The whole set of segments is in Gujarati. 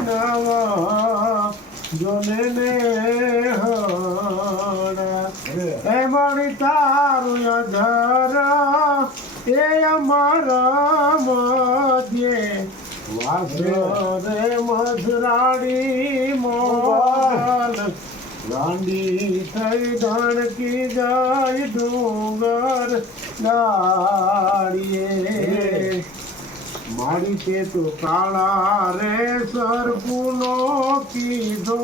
નવા જોને ને હણા એ મળી તારું અધર એ અમારા મધ્યે વાસો રે મધરાડી મોલ ગાંડી થઈ ધણકી જાય ડુંગર ગાડીએ મારી તે તો કાળા રે સરપુનો કીધો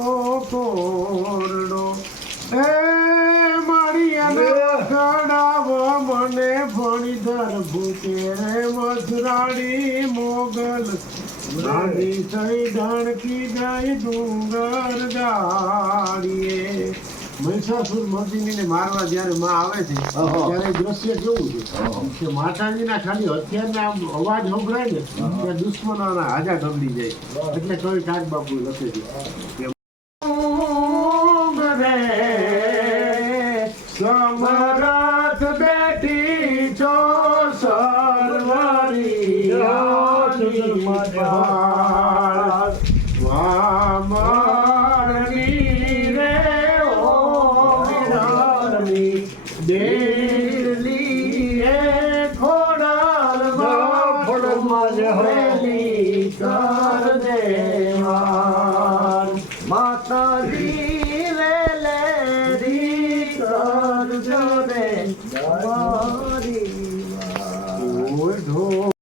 કોરડો એ મારી એને ચડાવો મને ભણીધર ભૂતે રે મધરાડી મોગલ ગાડી થઈ ઢણકી જાય ડુંગર ગાડીએ મહિષાસુર મર્દિનીને મારવા જ્યારે માં આવે છે ત્યારે દ્રશ્ય કેવું છે કે માતાજીના ખાલી હથિયારના અવાજ સંભળાય ને ત્યાં દુશ્મનોના હાજા ગમડી જાય એટલે કવિ કાગ બાપુ લખે છે કે સમા